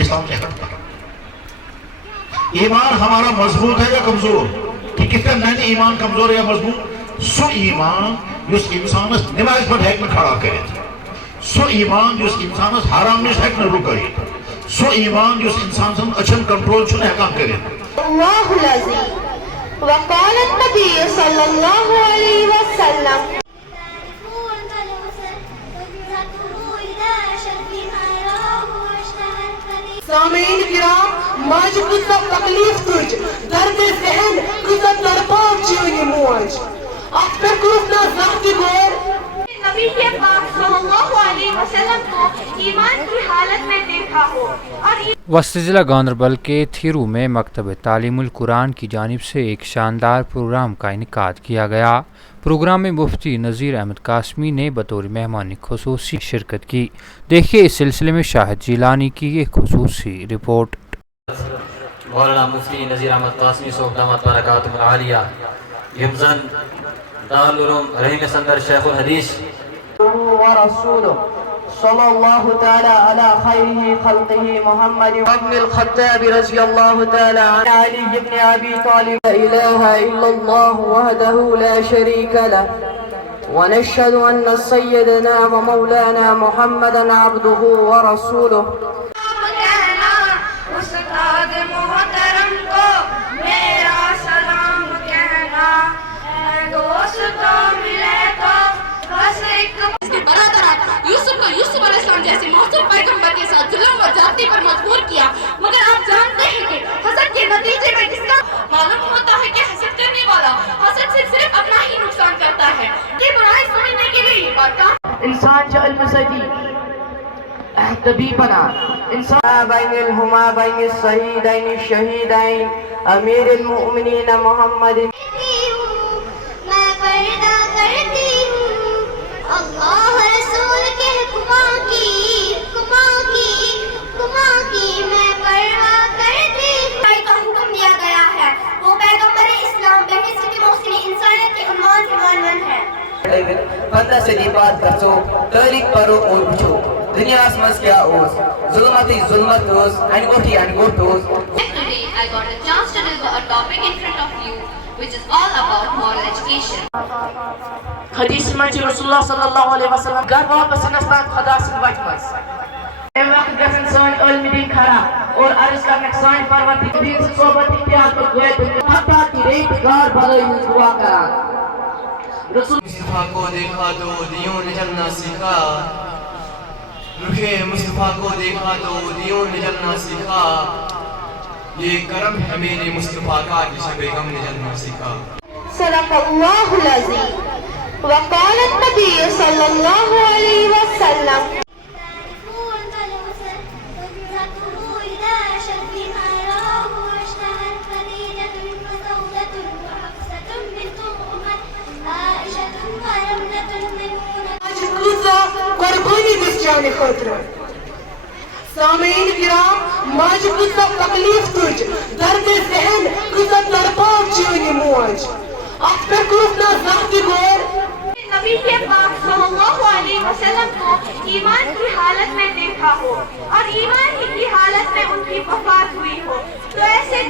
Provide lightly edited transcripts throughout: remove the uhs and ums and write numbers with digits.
اسلام سے ہٹ کر. ایمان ہمارا مضبوط ہے یا کمزور؟ کہ کس کا نہیں ایمان کمزور ہے یا مضبوط؟ سو ایمان جس انسان نماز پر ہیک میں کھڑا کرے، سو ایمان جس انسان حرام میں ہیک میں رکے، سو ایمان جس انسان سے اچھن کنٹرول چھنے حکام کرے. اللہ العظیم وقال النبی صلی اللہ علیہ وسلم سامعین کرام ماجہ کۭژاہ تکلیف تُج درد ذہن کۭژاہ تڑپاو چٲنۍ موج اتھ پٮ۪ٹھ کوٚرُکھ نا زانٛہہ تہِ غور. نبی کے پاک صلی اللہ علیہ وسلم کو ایمان کی حالت میں دیکھا ہو. اور وسطی ضلع گاندربل کے تھیورو میں مکتبہ تعلیم القران کی جانب سے ایک شاندار پروگرام کا انعقاد کیا گیا. پروگرام میں مفتی نذیر احمد قاسمی نے بطور مہمان خصوصی شرکت کی. دیکھیے اس سلسلے میں شاہد جیلانی کی یہ خصوصی رپورٹ. مولانا مفتی نذیر احمد قاسمی صاحب دامت برکاتہ العالیہ یمزن دارالعلوم رحیم صدر شیخ الحدیث ورسولہ صلی اللہ تعالی علی خیر خلقہ محمد ابن الخطاب رضی اللہ تعالی عنہ علی بن ابی طالب. لا الہ الا اللہ وحدہ لا شریک لہ ونشہد ان سیدنا ومولانا محمدا عبدہ ورسولہ. استاد محترم کو میرا سلام کہنا، دوستوں ملے تو بس ایک برادران یوسف کو یوسف علیہ السلام جیسے معصوم پیغمبر کے ساتھ ظلم و زیادتی پر مجبور کیا. مگر آپ جانتے ہیں کہ حسد کے نتیجے میں جس کا معلوم ہوتا ہے کہ حسد کرنے والا حسد سے صرف اپنا ہی نقصان کرتا ہے. یہ برائی سمجھنے کے لیے یہ بات کا انسان چھ علم سدی طبی بنا انسان بین الہما بین الصحیدین الشہیدین امیر المؤمنین محمد. میں پردہ کرتی ہوں اللہ رسول کے حکموں کی میں پرواہ کرتی ہوں. کا حکم دیا گیا ہے وہ پیغمبر اسلام بحیثیت محسن انسانیت کے عنوان سے معنون ہے. 15 صدی بعد گژھو تاریخ پرو اور وچھو دنیاس مز کیا اوس ظلمتی ظلمت اوس انگوٹھی انگوٹ اوس. Today I got a chance to deliver a topic in front of you which is all about moral education. حدیث میں رسول اللہ صلی اللہ علیہ وسلم گھر واپس انستان خدا سے وجمس اے وقت گژھن سان علم دین کھڑا اور عرض کرنے سان پروردگار دین سے صحبت اختیار کر گئے حتیٰ کی ریت گار بھلائی دعا کرا. رسول مصطفیٰ کو دیکھا تو دیوں نے جلنا سیکھا، رخ مصطفیٰ کو دیکھا تو دیوں نے جلنا سیکھا. یہ کرم ہے میرے مصطفیٰ کا جسے بیگم نے جلنا سیکھا. صدق اللہ العظیم وقال النبی صلی اللہ علیہ وسلم قربانی دس جانے خاطر. سامعین کرام ماجہ کۭژاہ تکلیف تُج درد ذہن کۭژاہ تڑپاو چٲنۍ موج اتھ پٮ۪ٹھ کوٚرُکھ نا زانٛہہ تہِ غور. نبی کے پاک صلی اللہ علیہ وسلم کو ایمان کی حالت میں دیکھا ہو اور ایمان ہی کی حالت میں ان کی وفات ہوئی ہو تو ایسے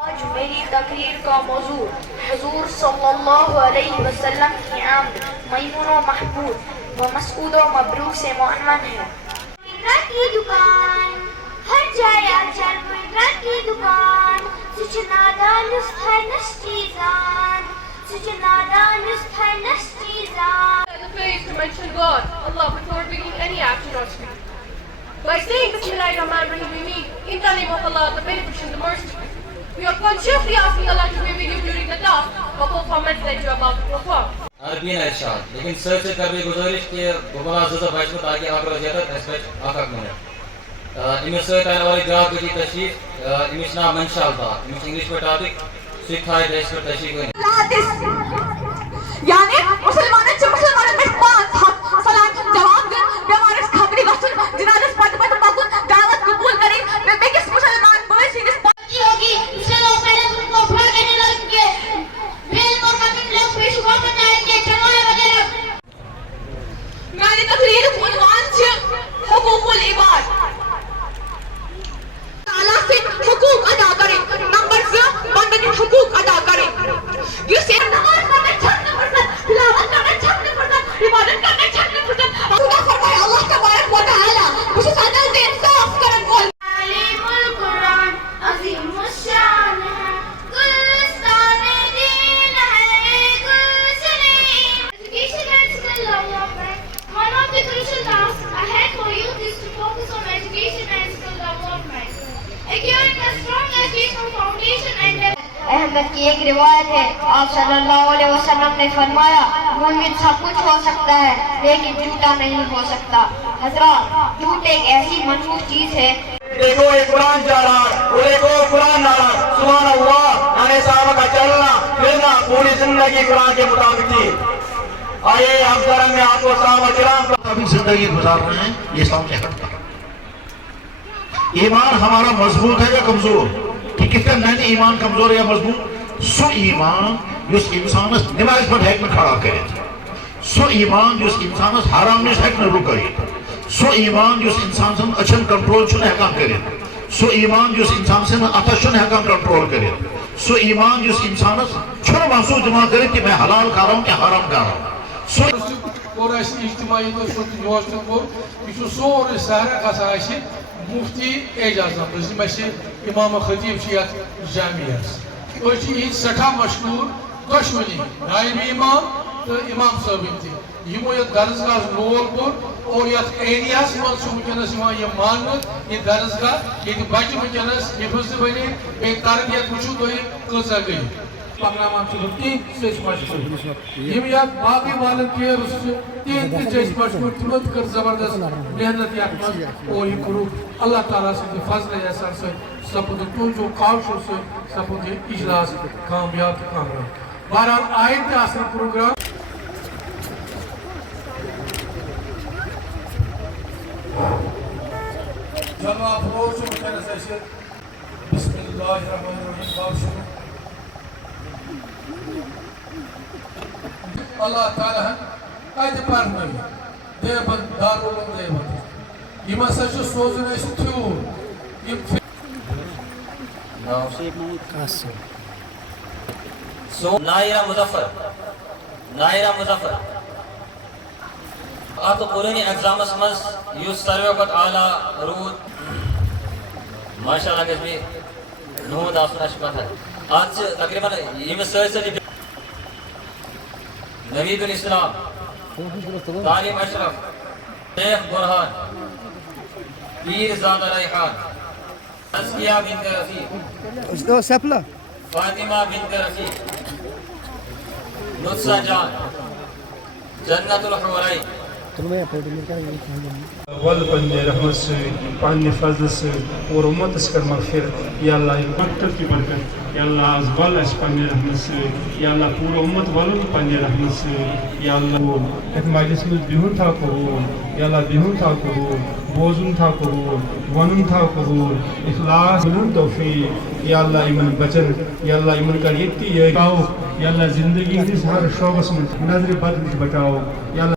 آج میری تقریر کا موضوع حضور صلی اللہ علیہ وسلم کی آمد میمون و محمود و مسعود و مبروک سے معنون ہے. کی دکان ہر جائے چل مدر کی دکان سچ نادانس ہے نشتیزان سچ نادانس ہے نشتیزان. The phrase to mention God, Allah, before beginning any action or speech. By saying Bismillahirrahmanirrahim, we mean in the name of Allah, the beneficent, the merciful. We are consciously asking Allah to be with you during the task or performance that you are about to perform. عربی نہ ارشاد لیکن سر سے کر بھی گزارش کہ ببلا زدہ بچ میں تاکہ آپ روز زیادہ اسپیچ آخر منٹ امس ست آنے والی گراہک کی تشریف امس نام منشا اللہ امس انگلش پہ ٹاپک سکھ تھائی دیش پر تشریف یعنی مسلمانن چھ مسلمانن میں پانچ حق سلام جواب دین بیمارس خبری گژھن جنازس پتہ پتہ پکن دعوت قبول کریں بیکس مسلمان بھائی سندس پتہ ہوگی سے لوگ پہلے ان کو بھر دینے لگیں گے میل اور کمنٹ لوگ پیش ہوا کرنا ہے کہ چلوائے وغیرہ. احمد کی ایک روایت ہے، آپ صلی اللہ علیہ وسلم نے فرمایا مومن سب کچھ ہو سکتا ہے لیکن جھوٹا نہیں ہو سکتا۔ حضرات، جھوٹ ایک ایسی منحوس چیز ہے۔ دیکھو ایک قرآن جا رہا ہے اور ایک اور قرآن آ رہا ہے، سبحان اللہ، یعنی صحابہ کا چلنا پھرنا پوری زندگی قرآن کے مطابق تھی۔ آئیے ہم ذرا میں آپ کو صحابہ کرام ابھی زندگی گزار رہے ہیں، یہ اسلام سے ہٹ کر۔ ایمان ہمارا مضبوط ہے یا کمزور؟ کہ کس کا نہیں ایمان کمزور ہے یا مضبوط؟ سو ایمان جس انسان نماز پر ہیک میں کھڑا کرے، سو ایمان جس انسان حرام میں ہیک میں رکے، سو ایمان جس انسان سے اچھن کنٹرول چھن ہیکام کرے، سو ایمان جس انسان سے اتشن ہیکام کنٹرول کرے، سو ایمان جس انسان چھن محسوس جمع کرے کہ میں حلال کھا رہا ہوں کہ حرام کھا رہا ہوں۔ اور اجتماعی یہ سوری سہرا کھسان مفتی اعجاز امام خطیب جامعہ یہ سٹھا مشہور دشونی نائب امام تو امام صٲبن تمو یہ درسگاہ لول کور اور یتھ ایریاس مز ونکس یہ مانت یہ درسگاہ یہ بچہ ونکس حفظ بنے بی تربیت وچو تھی کۭژاہ گئی پکناوان تین مشہور یا باقی والنٹیئرس تین مشہور تمو کر زبردست محنت یتھ مز اور یہ کورو اللہ تعالیٰ سند فضل احسان ست سپد تہذیو کاوشو ست سپد یہ اجلاس کامیاب کامران۔ بہرحال آئندہ اصل پروگرام جلوہ افروز ونکس بسم اللہ الرحمن الرحیم کاوشو اللہ تعالیٰ کتہ پرنائی دیوبند دارالعلوم دیوبند یم ہسا سوزن اس تھیور نائرہ مظفر ات قرآنی ایگزامس مز اس ساروی کھت اعلیٰ رود ماشاء اللہ گھس مے نوند آسن اچھ پتہ ات تقریباً یم سی نوید الاسلام تعلیم اشرف شیخ برہان پیر زادہ ریحان تزکیہ بنت رفیق فاطمہ بنت رفیق نطسہ جان جنت الحورین ول پنہ رحمت ست پنہ فضل ست اور امتس کر مغفرت یا اللہ مکتب کی برکت یا اللہ از ول اس پنہ رحمت ست یا اللہ پورا امت ولن پنہ رحمت ست یا اللہ ات مجلس مز بہن تھا قبول یا اللہ بہن تھا قبول بوزن تھا قبول ونن تھا قبول اخلاص ملن توفیق یا اللہ ایمن بچن یا اللہ ایمن کر یتی یا اللہ زندگی ہندس ہر شعبس من نظر بد نش بچاؤ یا اللہ